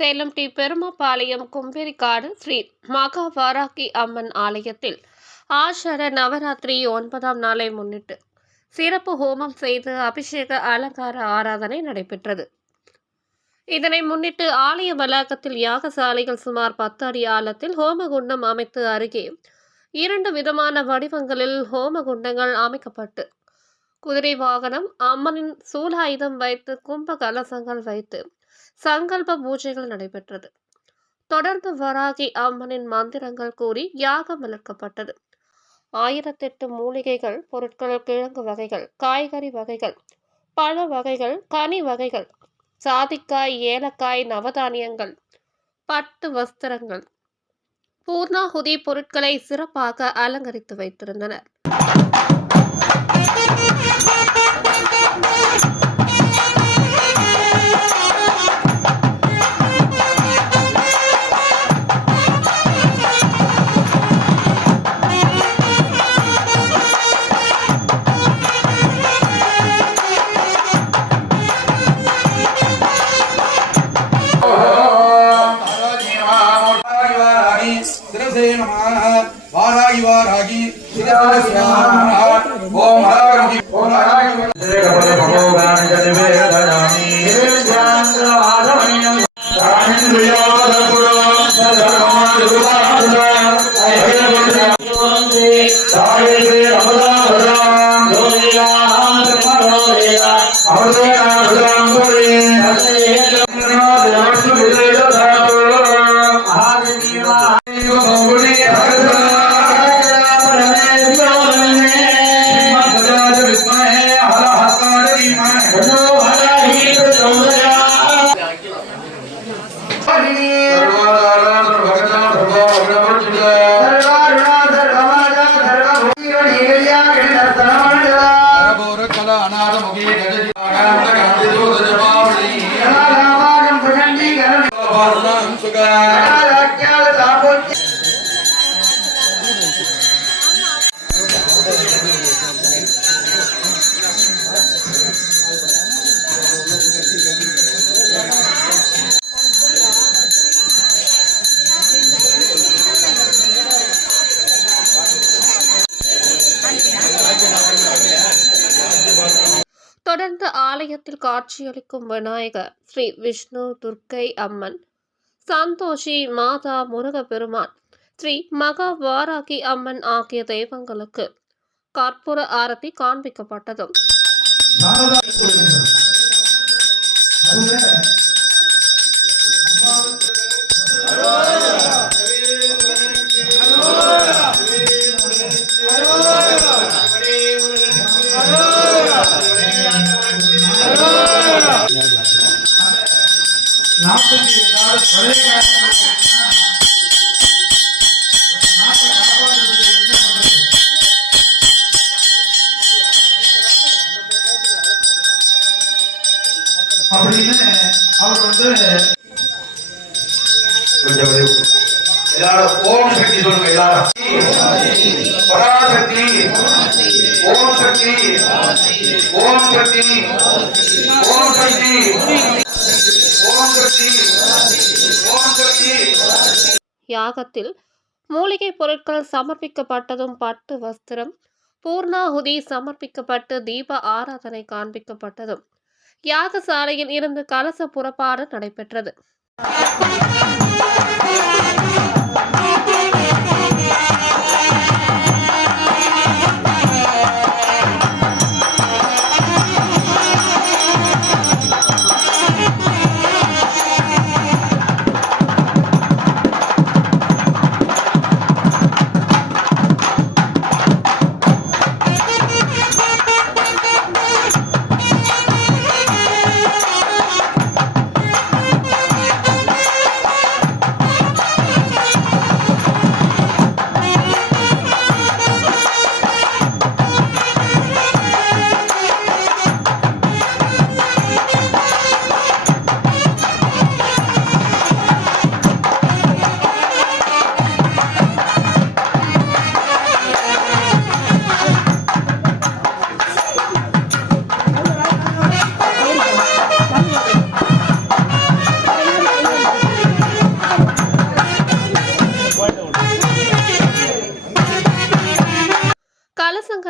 Salem D Perumapalayam கும்பேரிக்காடு Sri மகா வாராகி அம்மன் ஆலயத்தில் ஆஷாட நவராத்திரி 9ஆம் நாளை முன்னிட்டு சிறப்பு ஹோமம் செய்து அபிஷேக அலங்கார ஆராதனை நடைபெற்றது. இதனை முன்னிட்டு ஆலய வளாகத்தில் யாகசாலைகள் சுமார் 10 அடி ஆழத்தில் ஹோமகுண்டம் அமைத்து அருகே 2 விதமான வடிவங்களில் ஹோமகுண்டங்கள் அமைக்கப்பட்டு குதிரை வாகனம், அம்மனின் சூலாயுதம் வைத்து கும்ப கலசங்கள் வைத்து சங்கல்ப பூஜைகள் நடைபெற்றது. தொடர்ந்து வராகி அம்மனின் மந்திரங்கள் கூறி யாகம் வளர்க்கப்பட்டது. 1008 மூலிகைகள் பொருட்கள், கிழங்கு வகைகள், காய்கறி வகைகள், பழ வகைகள், கனி வகைகள், சாதிக்காய், ஏலக்காய், நவதானியங்கள், பட்டு வஸ்திரங்கள், பூர்ணாகுதி பொருட்களை சிறப்பாக அலங்கரித்து வைத்திருந்தனர். வாராகி வாராகி ஓம் ஹராகி ஓம் ஹராகி தொடர்ந்து ஆலயத்தில் காட்சியளிக்கும் விநாயகர், ஸ்ரீ விஷ்ணு, துர்க்கை அம்மன், சந்தோஷி மாதா, முருகப்பெருமான், ஸ்ரீ மகா வாராகி அம்மன் ஆகிய தெய்வங்களுக்கு கற்பூர ஆரத்தி காண்பிக்கப்பட்டதும் அப்படின்னு அவர் எல்லாரும் ஓம் சக்தி சொல்லுங்க. எல்லாரும் பராசக்தி, ஓம் சக்தி, ஓம் சக்தி, ஓம் சக்தி, ஓம் சக்தி, ஓம் சக்தி. யாகத்தில் மூலிகை பொருட்கள் சமர்ப்பிக்கப்பட்டதும் பட்டு வஸ்திரம், பூர்ணாகுதி சமர்ப்பிக்கப்பட்டு தீப ஆராதனை காண்பிக்கப்பட்டதும் யாகசாலையில் இருந்து கலச புறப்பாடு நடைபெற்றது.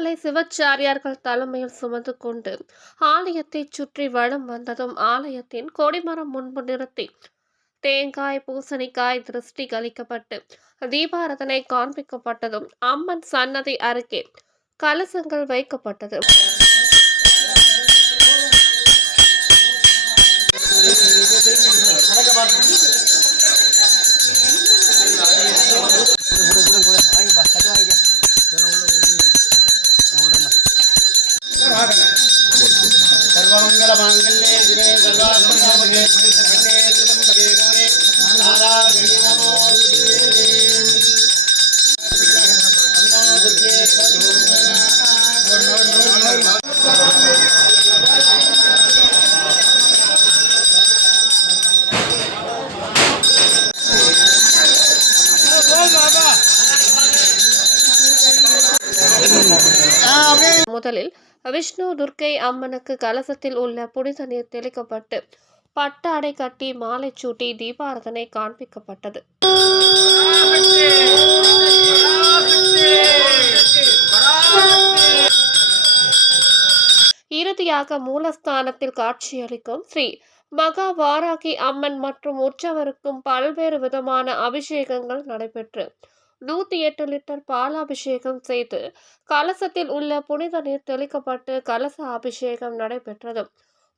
ரதங்களை சிவச்சாரியார்கள் தலைமையில் சுமந்து கொண்டு ஆலயத்தை சுற்றி வலம் வந்ததும் ஆலயத்தின் கொடிமரம் முன்பு நிறுத்தி தேங்காய் பூசணிக்காய் திருஷ்டி கழிக்கப்பட்டு தீபாரதனை காண்பிக்கப்பட்டதும் அம்மன் சன்னதி அருகே கலசங்கள் வைக்கப்பட்டது. सर्वमंगल मांगल्ये शिवे सर्वार्थसाधके शरण्ये त्र्यंबके गौरी नारायणी नमोस्तुते नमो दुर्गे முதலில் விஷ்ணு துர்க்கை அம்மனுக்கு கலசத்தில் உள்ள புனித நீர் தெளிக்கப்பட்டு பட்டாடை கட்டி மாலை சூட்டி தீபாரதனை காண்பிக்கப்பட்டது. இறுதியாக மூலஸ்தானத்தில் காட்சியளிக்கும் ஸ்ரீ மகா வாராகி அம்மன் மற்றும் உற்சவருக்கும் பல்வேறு விதமான அபிஷேகங்கள் நடைபெற்று 108 லிட்டர் பாலாபிஷேகம் செய்து கலசத்தில் உள்ள புனித நீர் தெளிக்கப்பட்டு கலச அபிஷேகம் நடைபெற்றது.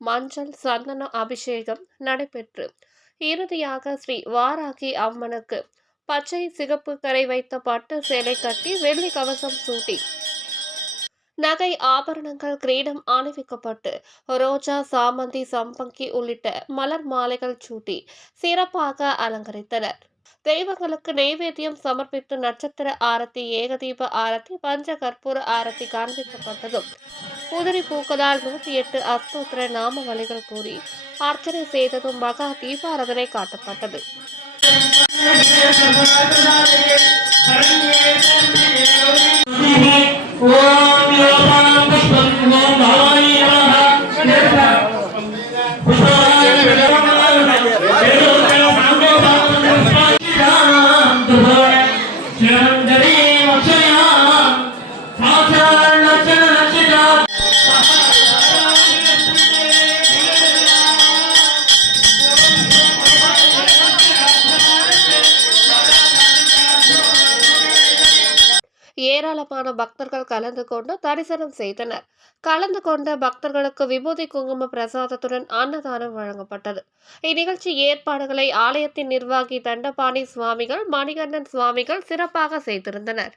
மஞ்சள் சந்தன அபிஷேகம் நடைபெற்று இறுதியாக ஸ்ரீ வாராகி அம்மனுக்கு பச்சை சிகப்பு கரை வைத்த பட்டு சேலை கட்டி வெள்ளி கவசம் சூட்டி நகை ஆபரணங்கள் கிரீடம் அணிவிக்கப்பட்டு ரோஜா சாமந்தி சம்பங்கி உள்ளிட்ட மலர் மாலைகள் சூட்டி சிறப்பாக அலங்கரித்தனர். தெய்வங்களுக்கு நெய்வேத்தியம் சமர்ப்பித்து நட்சத்திர ஆரத்தி ஏகதீப ஆரத்தி பஞ்ச கற்பூர ஆரத்தி காண்பிக்கப்பட்டதும் உதிரி பூக்களால் 108 அஸ்தோத்திர நாம வழிகள் கூறி அர்ச்சனை செய்ததும் மகா தீபாரதனை காட்டப்பட்டது. ஏராளமான பக்தர்கள் கலந்து கொண்டு தரிசனம் செய்தனர். கலந்து கொண்ட பக்தர்களுக்கு விபூதி குங்கும பிரசாதத்துடன் அன்னதானம் வழங்கப்பட்டது. இந்நிகழ்ச்சி ஏற்பாடுகளை ஆலயத்தின் நிர்வாகி தண்டபாணி சுவாமிகள் மணிகண்டன் சுவாமிகள் சிறப்பாக செய்திருந்தனர்.